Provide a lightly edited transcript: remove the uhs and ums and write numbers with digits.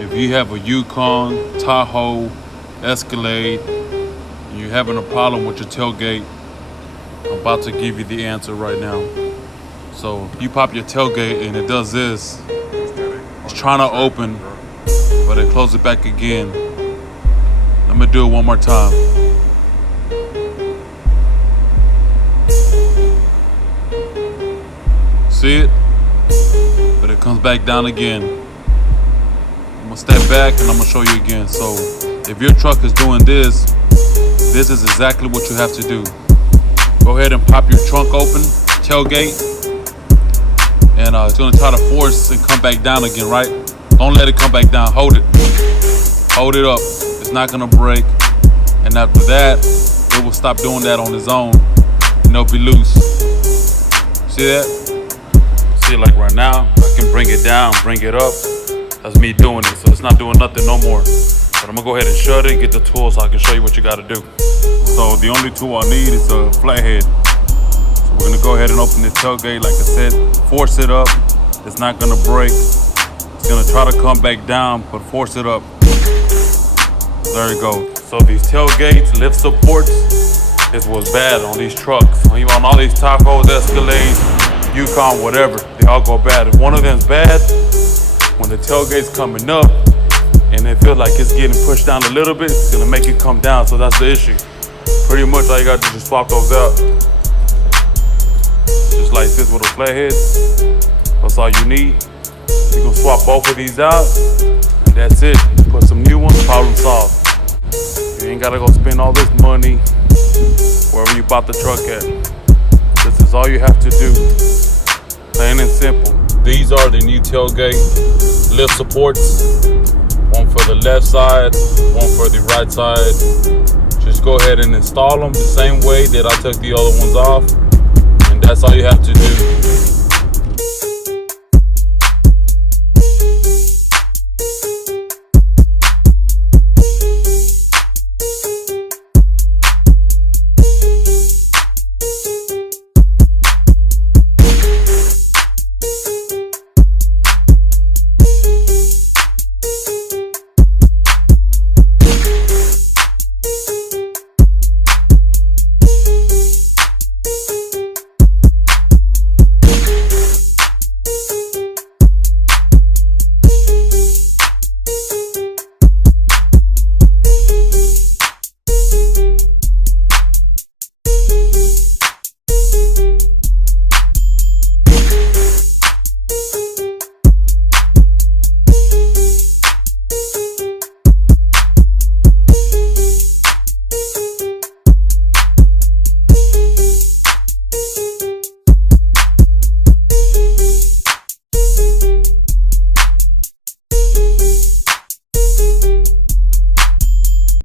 If you have a Yukon, Tahoe, Escalade, and you're having a problem with your tailgate, I'm about to give you the answer right now. So you pop your tailgate and it does this. It's trying to open, but it closes it back again. I'm gonna do it one more time. See it? But it comes back down again. I'm gonna step back and I'm gonna show you again. So if your truck is doing this is exactly what you have to do. Go ahead and pop your trunk open, tailgate, and it's gonna try to force and come back down again, right? Don't let it come back down, hold it. Hold it up, it's not gonna break. And after that, it will stop doing that on its own and it'll be loose. See that? See, like right now, I can bring it down, bring it up. That's me doing it, so it's not doing nothing no more. But I'm gonna go ahead and shut it, get the tool so I can show you what you gotta do. So the only tool I need is a flathead. So we're gonna go ahead and open the tailgate, like I said, force it up. It's not gonna break. It's gonna try to come back down, but force it up. There you go. So these tailgates, lift supports, is what's bad on these trucks. Even on all these Tahoes, Escalades, Yukon, whatever, they all go bad. If one of them's bad, when the tailgate's coming up and it feels like it's getting pushed down a little bit, it's gonna make it come down, so that's the issue. Pretty much all you gotta do is just swap those out. Just like this with a flathead, that's all you need. You're gonna swap both of these out, and that's it. Put some new ones, problem solved. You ain't gotta go spend all this money wherever you bought the truck at. This is all you have to do. Plain and simple. These are the new tailgate lift supports. One for the left side, one for the right side. Just go ahead and install them the same way that I took the other ones off. And that's all you have to do.